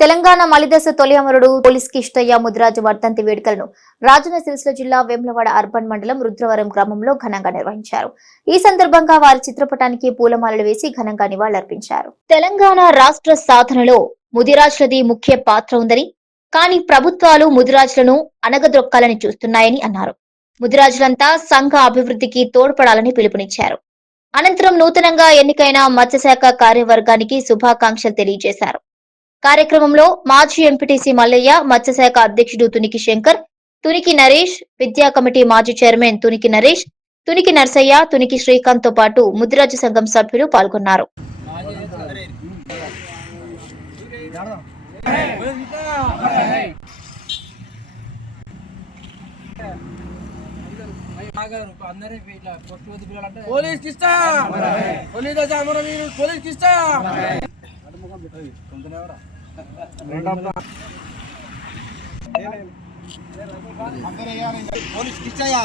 తెలంగాణ మలిదశ తొలి అమరుడు పోలీస్ కిష్టయ్య ముదిరాజు వర్ధంతి వేడుకలను. రాజన్న సిరిసిల్ల జిల్లా వేములవాడ అర్బన్ మండలం రుద్రవరం గ్రామంలో ఘనంగా నిర్వహించారు. ఈ సందర్భంగా వారి చిత్రపటానికి పూలమాలలు వేసి ఘనంగా నివాళులర్పించారు. తెలంగాణ రాష్ట్ర సాధనలో ముదిరాజులది ముఖ్య పాత్ర ఉందని కానీ ప్రభుత్వాలు ముదిరాజులను అనగదొక్కాలని చూస్తున్నాయని అన్నారు. ముదిరాజులంతా సంఘ అభివృద్ధికి తోడ్పడాలని పిలుపునిచ్చారు. అనంతరం నూతనంగా ఎన్నికైన మత్స్యశాఖ కార్యవర్గానికి శుభాకాంక్షలు తెలియజేశారు. కార్యక్రమంలో మాజీ ఎంపీటీసీ మల్లయ్య మత్స్యశాఖ అధ్యక్షుడు తునికి శంకర్ తునికి నరేష్ విద్యా కమిటీ మాజీ చైర్మన్ తునికి నరేష్ తునికి నర్సయ్య తునికి శ్రీకాంత్తో పాటు ముదిరాజు సంఘం సభ్యులు పాల్గొన్నారు. పోలీస్ పోలీస్ పోలీస్ కిష్టయ్య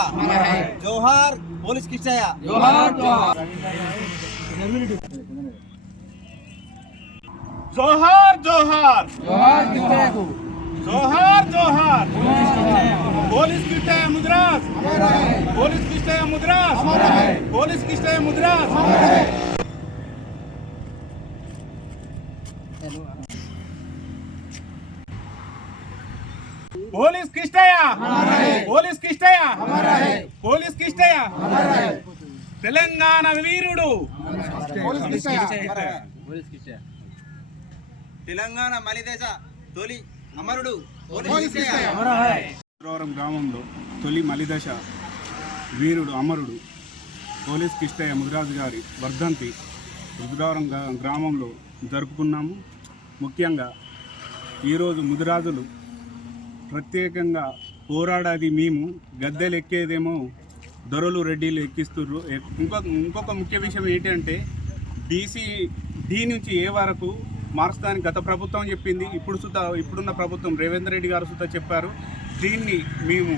జోహార్ పోలీస్ కిష్టయ్య జోహార్ జోహార్ జోహార్ కిస్తయ్యకు జోహార్ జోహార్ police కిష్టయ mudras police కిష్టయ mudras police కిష్టయ mudras police Kishtaiah police Kishtaiah police Kishtaiah Telangana వీరుడు! తెలంగాణ మలిదేశ తొలి అమరుడు పోలీస్ కిష్టయ్య! గ్రామంలో తొలి మలిదశ వీరుడు అమరుడు పోలీస్ కిష్టయ్య ముదిరాజు గారి వర్ధంతి రుద్రవరం గ్రా- గ్రామంలో జరుపుకున్నాము. ముఖ్యంగా ఈరోజు ముదిరాజులు ప్రత్యేకంగా పోరాడాది మేము. గద్దెలు ఎక్కేదేమో దొరలు రెడ్డిలు ఎక్కిస్తుర్రు. ఇంకొక ఇంకొక ముఖ్య విషయం ఏంటంటే బీసీ డి నుంచి ఏ వరకు మార్చడానికి గత ప్రభుత్వం చెప్పింది. ఇప్పుడు సుత ఇప్పుడున్న ప్రభుత్వం రేవంత్ రెడ్డి గారు సుత చెప్పారు. దీన్ని మేము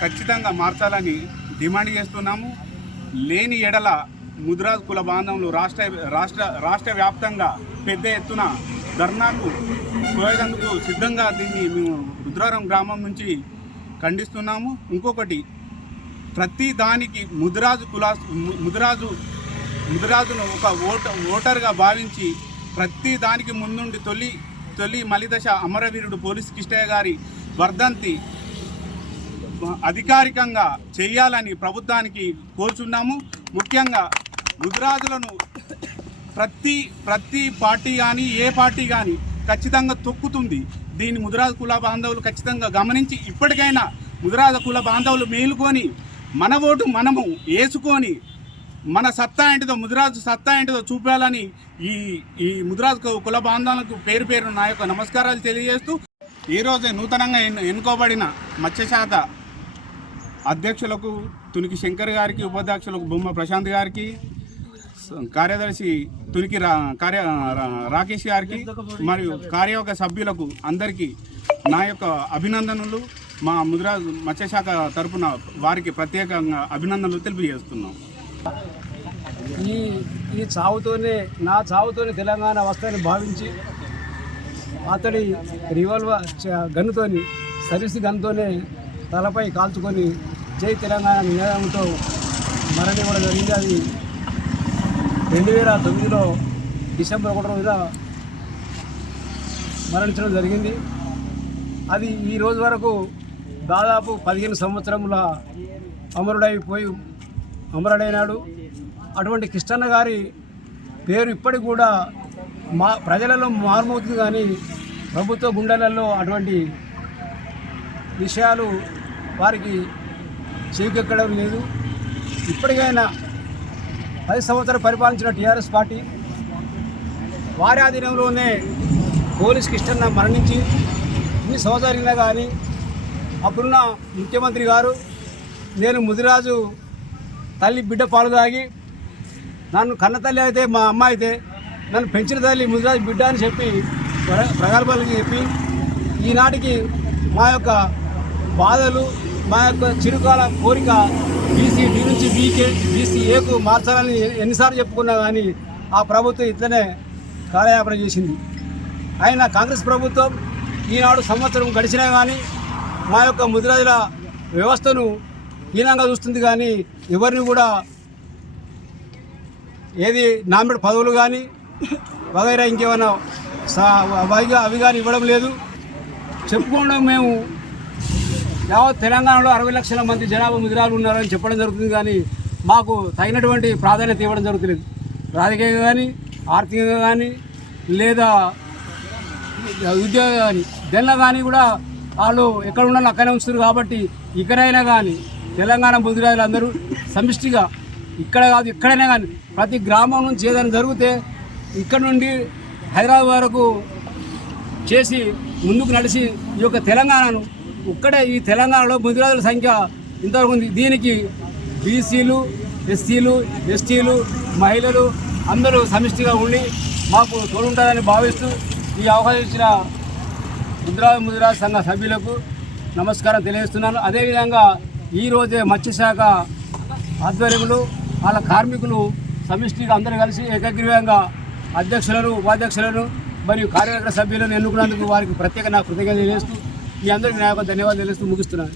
ఖచ్చితంగా మార్చాలని డిమాండ్ చేస్తున్నాము. లేని ఎడల ముద్రాజ్ కుల బాంధవులు రాష్ట్ర రాష్ట్ర రాష్ట్ర వ్యాప్తంగా పెద్ద ఎత్తున ధర్నాకు పోయేందుకు సిద్ధంగా దీన్ని మేము రుద్రారం గ్రామం నుంచి ఖండిస్తున్నాము. ఇంకొకటి ప్రతి దానికి ముదిరాజు కులాస్ ము- ముదిరాజు ముదిరాజును ఒక ఓట ఓటర్గా భావించి ప్రతి దానికి ముందుండి తొలి తొలి మలిదశ అమరవీరుడు పోలీస్ కిష్టయ్య గారి వర్ధంతి అధికారికంగా చేయాలని ప్రభుత్వానికి కోరుచున్నాము. ముఖ్యంగా ముదిరాజులను ప్రతి ప్రతి పార్టీ కానీ ఏ పార్టీ కానీ ఖచ్చితంగా తొక్కుతుంది. దీన్ని ముదిరాజు కుల బాంధవులు ఖచ్చితంగా గమనించి ఇప్పటికైనా ముదిరాజు కుల బాంధవులు మేలుకొని మన ఓటు మనము వేసుకొని మన సత్తా ఏంటిదో ముదిరాజు సత్తా ఏంటిదో చూపాలని ఈ ఈ ముదిరాజు కుల బాంధవులకు పేరు పేరు నా యొక్క నమస్కారాలు తెలియజేస్తూ ఈరోజే నూతనంగా ఎన్నుకోబడిన మత్స్యశాఖ అధ్యక్షులకు తునికి శంకర్ గారికి ఉపాధ్యక్షులకు బొమ్మ ప్రశాంత్ గారికి కార్యదర్శి తురికి రా కార్య రాకేష్ గారికి మరియు కార్యవర్గ సభ్యులకు అందరికీ నా యొక్క అభినందనలు. మా ముద్రా మత్స్యశాఖ తరపున వారికి ప్రత్యేకంగా అభినందనలు తెలియజేస్తున్నాం. ఈ ఈ చావుతోనే నా చావుతోనే తెలంగాణ వస్తాయని భావించి అతడి రివాల్వర్ చ- గన్నుతోని సర్వీస్ గన్తోనే తలపై కాల్చుకొని జై తెలంగాణ నినాదంతో మరణివ్వడం జరిగింది. అది రెండు వేల తొమ్మిదిలో డిసెంబర్ ఒకటి రోజున మరణించడం జరిగింది. అది ఈ రోజు వరకు దాదాపు పదిహేను సంవత్సరముల అమరుడైపోయి అమరుడైనాడు. అటువంటి కృష్ణన్న గారి పేరు ఇప్పటికి కూడా మా ప్రజలలో మారుమవుతుంది కానీ ప్రభుత్వ గుండెలలో అటువంటి విషయాలు వారికి చెవికెక్కడం లేదు. ఇప్పటికైనా పది సంవత్సరాలు పరిపాలించిన టీఆర్ఎస్ పార్టీ వారి ఆధీనంలోనే పోలీస్ కృష్ణన్న మరణించి ఇన్ని సంవత్సరాలైనా కానీ అప్పుడున్న ముఖ్యమంత్రి గారు నేను ముదిరాజు తల్లి బిడ్డ పాలు తాగి నన్ను కన్న తల్లి అయితే మా అమ్మ అయితే నన్ను పెంచిన తల్లి ముదిరాజు బిడ్డ అని చెప్పి ప్ర- ప్రగల్భాలు చెప్పి ఈనాటికి మా యొక్క బాధలు మా యొక్క చిరుకాల కోరిక బీసీ డి నుంచి బీకే బీసీ ఏకు మార్చాలని ఎన్నిసార్లు చెప్పుకున్నా కానీ ఆ ప్రభుత్వం ఇట్లనే కాలయాపన చేసింది. ఆయన కాంగ్రెస్ ప్రభుత్వం ఈనాడు సంవత్సరం గడిచినా కానీ మా యొక్క ముదిరాజుల వ్యవస్థను హీనంగా చూస్తుంది కానీ ఎవరిని కూడా ఏది నామినేట్ పదవులు కానీ వగైరా ఇంకేమైనా అవి కానీ ఇవ్వడం లేదు. చెప్పుకోవడం మేము యావత్ తెలంగాణలో అరవై లక్షల మంది జనాభా ముదిరాలు ఉన్నారని చెప్పడం జరుగుతుంది కానీ మాకు తగినటువంటి ప్రాధాన్యత ఇవ్వడం జరుగుతుంది రాజకీయంగా కానీ ఆర్థికంగా కానీ లేదా ఉద్యోగం కానీ. దెల్ల కానీ కూడా వాళ్ళు ఎక్కడ ఉండాలని అక్కడే ఉంచుతారు కాబట్టి ఇక్కడైనా కానీ తెలంగాణ ముదిరాజులు అందరూ సమిష్టిగా ఇక్కడ కాదు ఎక్కడైనా కానీ ప్రతి గ్రామం నుంచి ఏదైనా జరిగితే ఇక్కడ నుండి హైదరాబాద్ వరకు చేసి ముందుకు నడిచి ఈ యొక్క తెలంగాణను ఇక్కడే ఈ తెలంగాణలో ముదిరాజుల సంఖ్య ఇంతవరకు ఉంది. దీనికి బీసీలు ఎస్సీలు ఎస్టీలు మహిళలు అందరూ సమిష్టిగా ఉండి మాకు తోడుంటారని భావిస్తూ ఈ అవకాశం ఇచ్చిన ముద్రా ముద్రా సంఘ సభ్యులకు నమస్కారం తెలియజేస్తున్నాను. అదేవిధంగా ఈరోజే మత్స్యశాఖ ఆధ్వర్యంలో వాళ్ళ కార్మికులు సమిష్టిగా అందరూ కలిసి ఏకగ్రీవంగా అధ్యక్షులను ఉపాధ్యక్షులను మరియు కార్యవర్గ సభ్యులను ఎన్నుకున్నందుకు వారికి ప్రత్యేక నా కృతజ్ఞత తెలియజేస్తూ మీ అందరికీ నా యొక్క ధన్యవాదాలు తెలుస్తూ ముగిస్తున్నాను.